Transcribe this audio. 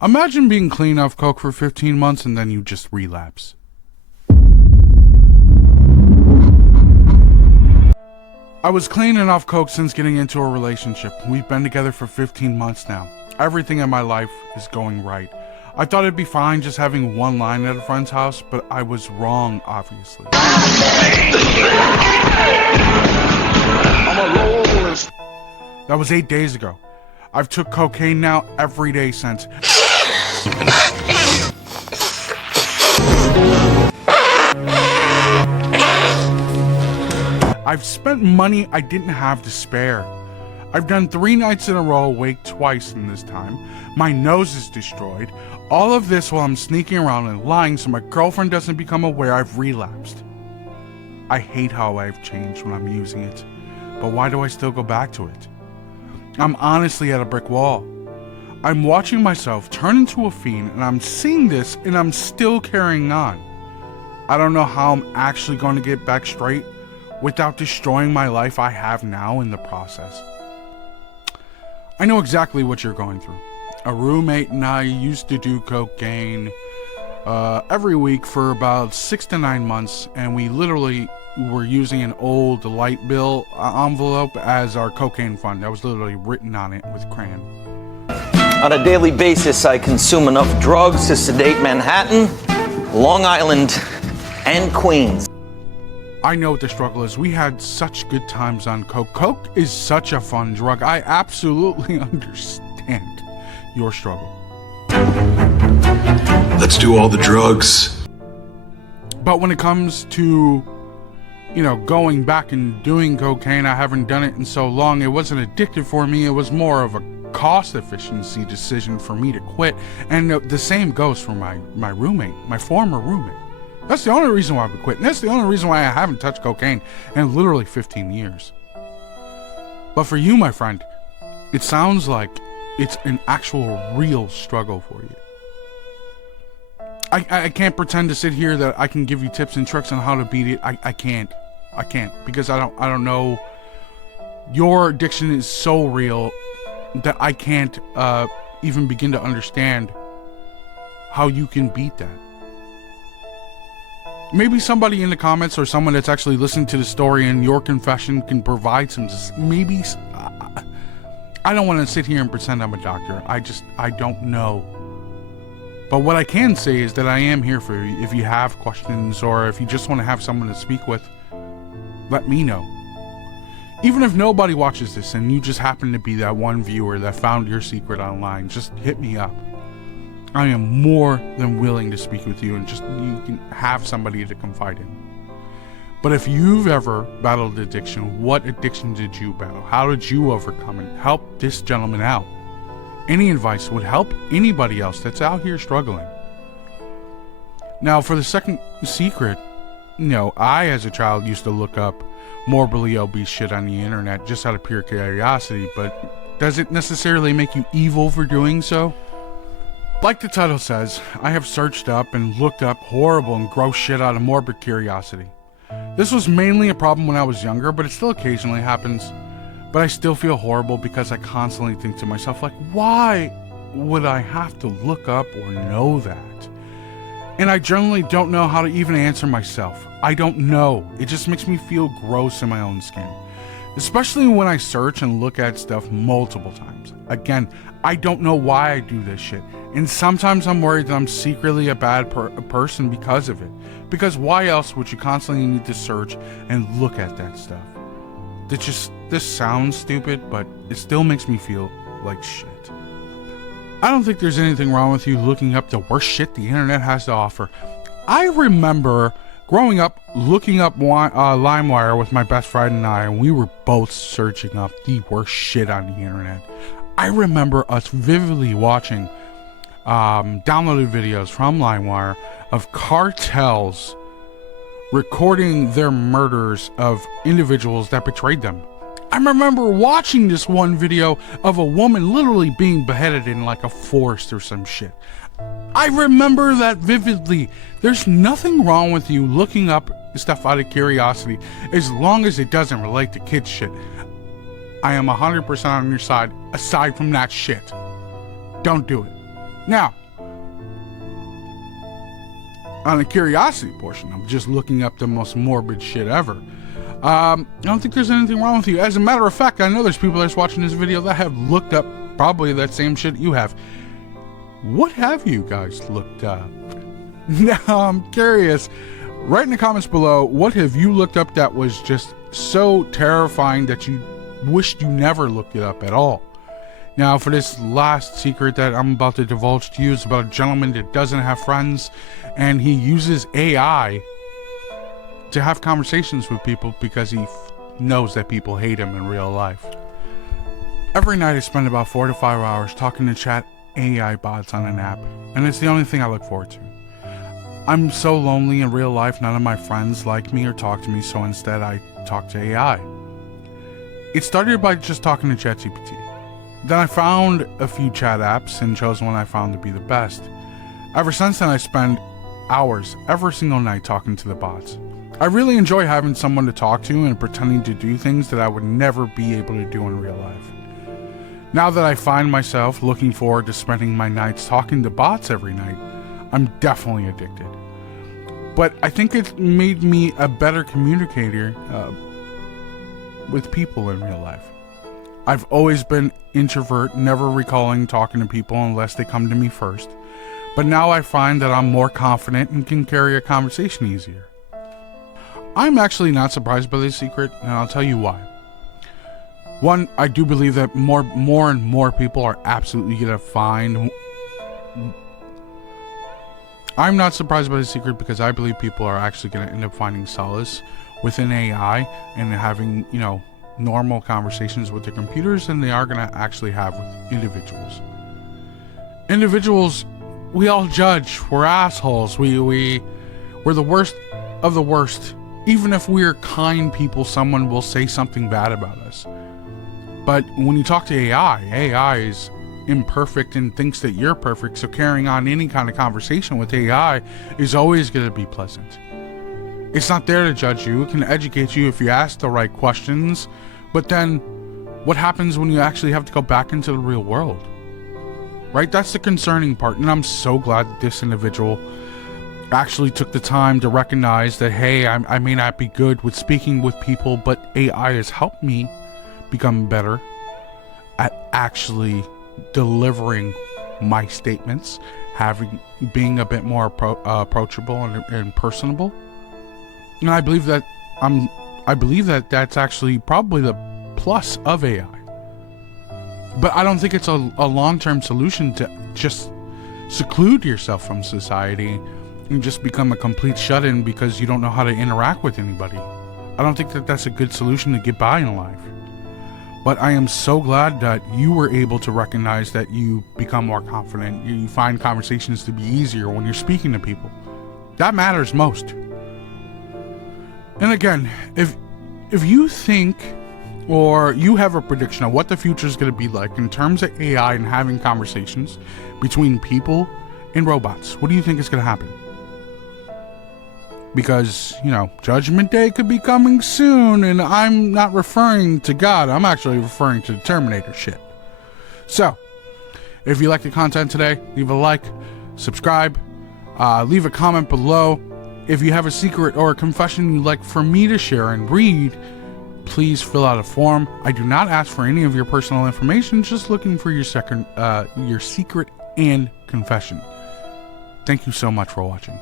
Imagine being clean off coke for 15 months and then you just relapse. I was clean and off coke since getting into a relationship. We've been together for 15 months now. Everything in my life is going right. I thought it'd be fine just having one line at a friend's house, but I was wrong, obviously. That was 8 days ago. I've took cocaine now every day since. I've spent money I didn't have to spare. I've done 3 nights in a row awake twice in this time. My nose is destroyed. All of this while I'm sneaking around and lying so my girlfriend doesn't become aware I've relapsed. I hate how I've changed when I'm using it, but why do I still go back to it? I'm honestly at a brick wall. I'm watching myself turn into a fiend and I'm seeing this and I'm still carrying on. I don't know how I'm actually going to get back straight without destroying my life I have now in the process. I know exactly what you're going through. A roommate and I used to do cocaine every week for about 6 to 9 months, and we literally were using an old light bill envelope as our cocaine fund. That was literally written on it with crayon. On a daily basis, I consume enough drugs to sedate Manhattan, Long Island, and Queens. I know what the struggle is. We had such good times on coke. Coke is such a fun drug. I absolutely understand your struggle. Let's do all the drugs. But when it comes to, going back and doing cocaine, I haven't done it in so long. It wasn't addictive for me. It was more of a cost efficiency decision for me to quit. And the same goes for my roommate, my former roommate. That's the only reason why we quit. And that's the only reason why I haven't touched cocaine in literally 15 years. But for you, my friend, it sounds like it's an actual real struggle for you. I can't pretend to sit here that I can give you tips and tricks on how to beat it. I can't because I don't know. Your addiction is so real that I can't even begin to understand how you can beat that. Maybe somebody in the comments or someone that's actually listening to the story and your confession can provide some, maybe, I don't want to sit here and pretend I'm a doctor. I don't know. But what I can say is that I am here for you. If you have questions or if you just want to have someone to speak with, let me know. Even if nobody watches this and you just happen to be that one viewer that found your secret online, just hit me up. I am more than willing to speak with you and you can have somebody to confide in. But if you've ever battled addiction, what addiction did you battle? How did you overcome it? Help this gentleman out. Any advice would help anybody else that's out here struggling. Now, for the second secret, I as a child used to look up morbidly obese shit on the internet just out of pure curiosity, but does it necessarily make you evil for doing so? Like the title says, I have searched up and looked up horrible and gross shit out of morbid curiosity. This was mainly a problem when I was younger, but it still occasionally happens. But I still feel horrible because I constantly think to myself, why would I have to look up or know that? And I generally don't know how to even answer myself. I don't know. It just makes me feel gross in my own skin. Especially when I search and look at stuff multiple times. Again, I don't know why I do this shit. And sometimes I'm worried that I'm secretly a bad person because of it. Because why else would you constantly need to search and look at that stuff? This sounds stupid, but it still makes me feel like shit. I don't think there's anything wrong with you looking up the worst shit the internet has to offer. I remember growing up looking up LimeWire with my best friend and I, and we were both searching up the worst shit on the internet. I remember us vividly watching downloaded videos from LimeWire of cartels recording their murders of individuals that betrayed them. I remember watching this one video of a woman literally being beheaded in like a forest or some shit. I remember that vividly. There's nothing wrong with you looking up stuff out of curiosity as long as it doesn't relate to kids shit. I am 100% on your side aside from that shit. Don't do it. Now, on the curiosity portion, I'm just looking up the most morbid shit ever. I don't think there's anything wrong with you. As a matter of fact, I know there's people that's watching this video that have looked up probably that same shit you have. What have you guys looked up? Now, I'm curious. Write in the comments below, what have you looked up that was just so terrifying that you wished you never looked it up at all? Now, for this last secret that I'm about to divulge to you, is about a gentleman that doesn't have friends, and he uses AI to have conversations with people because he knows that people hate him in real life. Every night I spend about 4 to 5 hours talking to chat AI bots on an app, and it's the only thing I look forward to. I'm so lonely in real life, none of my friends like me or talk to me, so instead I talk to AI. It started by just talking to ChatGPT. Then I found a few chat apps and chose one I found to be the best. Ever since then I spend hours every single night talking to the bots. I really enjoy having someone to talk to and pretending to do things that I would never be able to do in real life. Now that I find myself looking forward to spending my nights talking to bots every night, I'm definitely addicted. But I think it's made me a better communicator with people in real life. I've always been introvert, never recalling talking to people unless they come to me first. But now I find that I'm more confident and can carry a conversation easier. I'm actually not surprised by this secret, and I'll tell you why. One, I do believe that more and more people are absolutely gonna find... I'm not surprised by the secret because I believe people are actually gonna end up finding solace within AI and having, you know, normal conversations with their computers than they are gonna actually have with individuals. Individuals, we all judge. We're assholes. We're the worst of the worst. Even if we're kind people, someone will say something bad about us. But when you talk to AI is imperfect and thinks that you're perfect, so carrying on any kind of conversation with AI is always going to be pleasant. It's not there to judge you. It can educate you if you ask the right questions, but then what happens when you actually have to go back into the real world? Right? That's the concerning part, and I'm so glad that this individual actually took the time to recognize that, hey, I may not be good with speaking with people, but AI has helped me become better at actually delivering my statements, being a bit more approachable and personable. And I believe that that's actually probably the plus of AI. But I don't think it's a long-term solution to just seclude yourself from society and just become a complete shut-in because you don't know how to interact with anybody. I don't think that that's a good solution to get by in life. But I am so glad that you were able to recognize that you become more confident. You find conversations to be easier when you're speaking to people. That matters most. And again, if you think or you have a prediction of what the future is going to be like in terms of AI and having conversations between people and robots, what do you think is going to happen? Because, you know, Judgment Day could be coming soon, and I'm not referring to God, I'm actually referring to the Terminator shit. So, if you like the content today, leave a like, subscribe, leave a comment below. If you have a secret or a confession you'd like for me to share and read, please fill out a form. I do not ask for any of your personal information, just looking for your secret and confession. Thank you so much for watching.